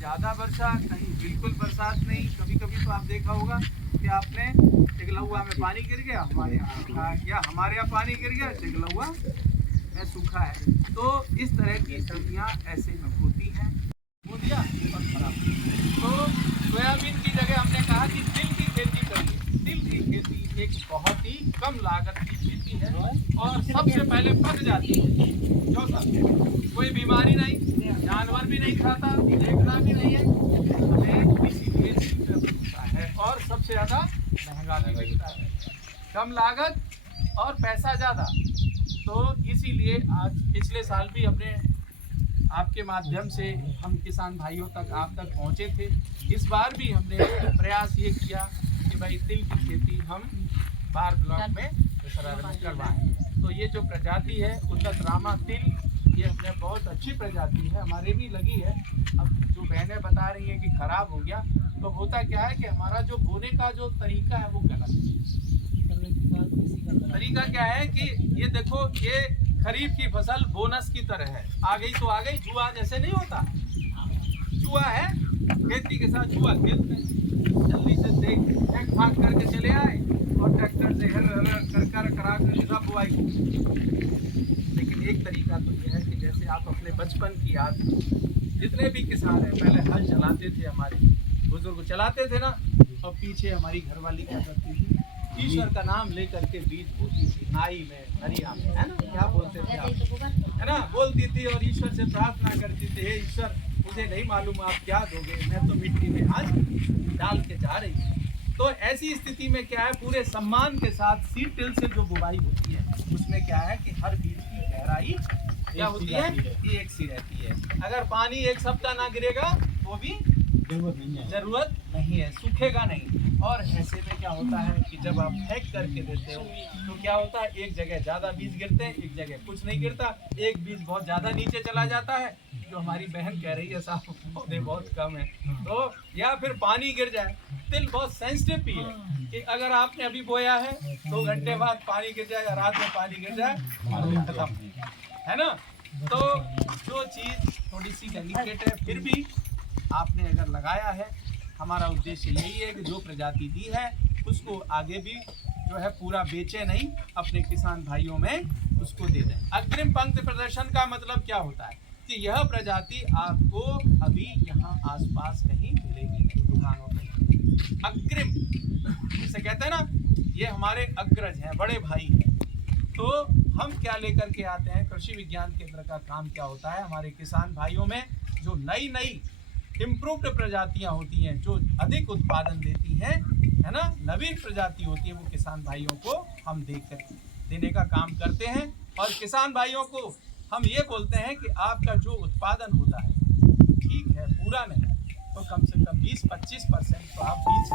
ज़्यादा वर्षा, कहीं बिल्कुल बरसात नहीं। कभी कभी तो आप देखा होगा कि आपने टिकलौआ में पानी गिर गया, हमारे यहाँ, या हमारे यहाँ पानी गिर गया, टिकलौआ में सूखा है। तो इस तरह की स्थितियाँ ऐसे में होती हैं। वो दिया और खराब। तो सोयाबीन की जगह हमने कहा कि तिल की खेती करिए। तिल की खेती एक बहुत ही कम लागत की खेती है और सबसे पहले पक जाती है। जो सब कोई बीमारी नहीं, जानवर भी नहीं खाता, देखना भी नहीं है, हमें इसीलिए मिलता है और सबसे ज़्यादा महंगा भी मिलता है। कम लागत और पैसा ज़्यादा। तो इसीलिए आज पिछले साल भी हमने आपके माध्यम से हम किसान भाइयों तक आप तक पहुँचे थे। इस बार भी हमने प्रयास ये किया कि भाई तिल की खेती हम बार ब्लॉक में करवाएं। तो ये जो प्रजाति है उन्नत रामा तिल, ये हमने बहुत अच्छी प्रजाति है, हमारे भी लगी है। अब जो बहनें बता रही हैं कि खराब हो गया, तो होता क्या है कि हमारा जो बोने का जो तरीका है वो गलत है। तरीका क्या है कि ये देखो, ये खरीफ की फसल बोनस की तरह है, आ गई तो आ गई, जुआ जैसे नहीं होता। जुआ है, खेती के साथ जुआ खेलते हैं। जल्दी से देख भाग करके चले आए और ट्रैक्टर से कर करा कर सब बुआई। लेकिन एक तरीका तो ये है कि जैसे आप अपने बचपन की याद, जितने भी किसान हैं पहले हल चलाते थे, हमारे बुजुर्ग चलाते थे ना, और पीछे हमारी घरवाली क्या करती थी, ईश्वर का नाम लेकर के बीज बोती थी, नाई में, नरिया में, है ना, क्या बोलते थे आप, है ना, बोलती थी और ईश्वर से प्रार्थना करती थी, हे ईश्वर मुझे नहीं मालूम आप क्या दोगे, मैं तो मिट्टी में आज डाल के जा रही हूँ। तो ऐसी स्थिति में क्या है, पूरे सम्मान के साथ सीड टिल से जो बुवाई होती है उसमें क्या है कि हर बीज की गहराई क्या होती है, ये एक सी रहती है। अगर पानी एक सप्ताह ना गिरेगा तो भी जरूरत नहीं है, सूखेगा नहीं। और ऐसे में क्या होता है कि जब आप फेंक करके देते हो तो क्या होता है, एक जगह ज्यादा बीज गिरते हैं, एक जगह कुछ नहीं गिरता, एक बीज बहुत ज्यादा नीचे चला जाता है, जो हमारी बहन कह रही है साहब पौधे बहुत कम है, तो या फिर पानी गिर जाए। तिल बहुत सेंसिटिव भी है कि अगर आपने अभी बोया है 2 घंटे बाद पानी गिर जाएगा, रात में पानी गिर जाए, खत्म, है ना। तो जो चीज थोड़ी सी डेलिकेट है, फिर भी आपने अगर लगाया है, हमारा उद्देश्य यही है कि जो प्रजाति दी है उसको आगे भी जो है पूरा बेचे नहीं, अपने किसान भाइयों में उसको दे दें। अग्रिम पंक्ति प्रदर्शन का मतलब क्या होता है कि यह प्रजाति आपको अभी यहाँ आसपास कहीं मिलेगी नहीं, दुकानों पे। अग्रिम जिसे कहते हैं ना, ये हमारे अग्रज हैं, बड़े भाई हैं। तो हम क्या लेकर के आते हैं, कृषि विज्ञान केंद्र का काम क्या होता है, हमारे किसान भाइयों में जो नई नई इम्प्रूव्ड प्रजातियां होती हैं, जो अधिक उत्पादन देती हैं, है ना, नवीन प्रजाति होती है, वो किसान भाइयों को हम देने का काम करते हैं। और किसान भाइयों को हम ये बोलते हैं कि आपका जो उत्पादन होता है, ठीक है, पूरा नहीं तो कम से कम 20-25% तो आप बीज